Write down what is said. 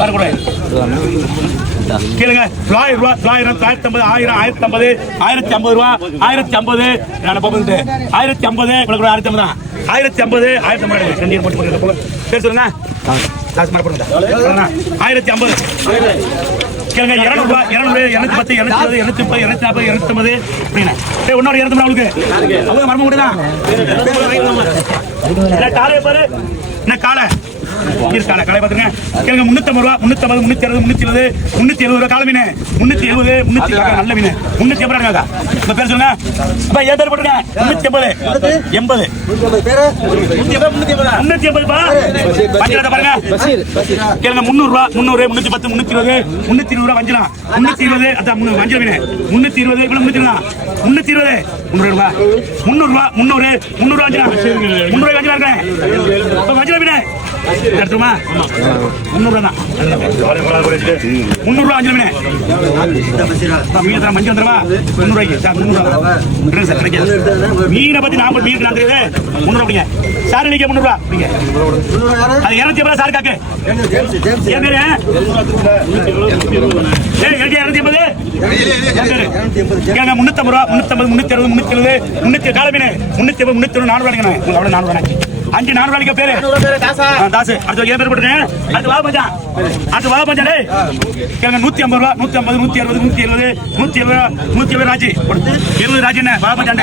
வரக்கூடாது கேளுங்க. தொள்ளாயிரம் ரூபா தொள்ளாயிரம் தொள்ளாயிரத்தி ஐம்பது ஆயிரம் ஆயிரத்தி ஐம்பது ஆயிரத்தி ஐம்பது ரூபா ஆயிரத்தி ஐம்பது நான் போகுது ஆயிரத்தி ஐம்பது உங்களுக்கு ஆயிரத்தி ஐம்பது தான். ஆயிரத்தி ஐம்பது ஆயிரத்தி ஐம்பது ரெண்டு போட்டு போட்டு பேர் சொல்லுங்க. லாஸ்ட் மாதிரி போடுங்க. ஆயிரத்தி ஐம்பது கேளுங்க இரநூறு ரூபா இரநூறு இரநூத்தி பத்து இரநூத்தி இருபது இரநூத்தி முப்பது இரநூத்தி நாற்பது இரநூத்தி ஐம்பது அப்படின்னு சரி இன்னொரு இரநூத்தி உங்களுக்கு அவங்க மர்மம் கூட பாரு. என்ன காலை? இருக்கான கடை பாத்துங்க கேளுங்க முன்னூத்தம்பது ரூபா முன்னூத்தம்பது முன்னூத்தி அறுபது முன்னூத்தி எழுபது முன்னூத்தி எழுபது ரூபா கால மீன். முன்னூத்தி எழுபது முன்னூத்தி நல்ல மீன். முன்னூத்தி எண்பது ரூபாங்க இப்ப பேர் சொல்லுங்க. அப்பா ஏன் பேர் போட்டுங்க முன்னூத்தி எண்பது. எண்பது முன்னூத்தி எண்பது பா பாருங்க. கேளுங்க முந்நூறு ரூபா முந்நூறு முன்னூத்தி பத்து முன்னூத்தி இருபது முன்னூத்தி இருபது ரூபா வஞ்சிரம். முன்னூத்தி இருபது அதான் முந்நூறு வஞ்சிர மீன். முன்னூத்தி இருபது இவ்வளவு முன்னூத்தி இருபது முன்னூத்தி இருபது முந்நூறு ரூபா முன்னூறு ரூபா முன்னூறு முன்னூறு வஞ்சிரம். முன்னூறு வஞ்சிரம் இருக்கேன். வஞ்சிர மீன் தான் முந்நூறுரூவா அஞ்சு மீன் மீன் தர மஞ்சள் முந்நூறுவாய்க்கு சார் முந்நூறுவா சார் கிடைக்காது. மீனை பத்தி நான் மீன் நான் தெரியுது முந்நூறு அப்படிங்க சார் இன்னைக்கு முந்நூறுவா அப்படிங்க அது இரநூத்தி ஐம்பது சார் காக்கு? என் பேரு? இரநூத்தி ஐம்பது? என் பேரு? ரூபா முன்னூத்தி அறுபது முன்னூத்தி எழுபது முன்னூத்தி கால முன்னூத்தி ஐம்பது முன்னூத்தி நானூறு ரூபாய்க்கு நானூறு அஞ்சு நானூறு ரூபாய்க்கு பேரு. தாசு அடுத்து ஏன் பேர் போட்டுருக்கேன் அடுத்து வா பஞ்சான் அடுத்து வா பஞ்சான் டேய். கேளுங்க நூத்தி ஐம்பது ரூபா நூத்தி ஐம்பது நூத்தி அறுபது நூத்தி எழுபது நூத்தி எழுபது நூத்தி எழுபது ராஜி. எழுபது ராஜி என்ன? வா பஞ்சான்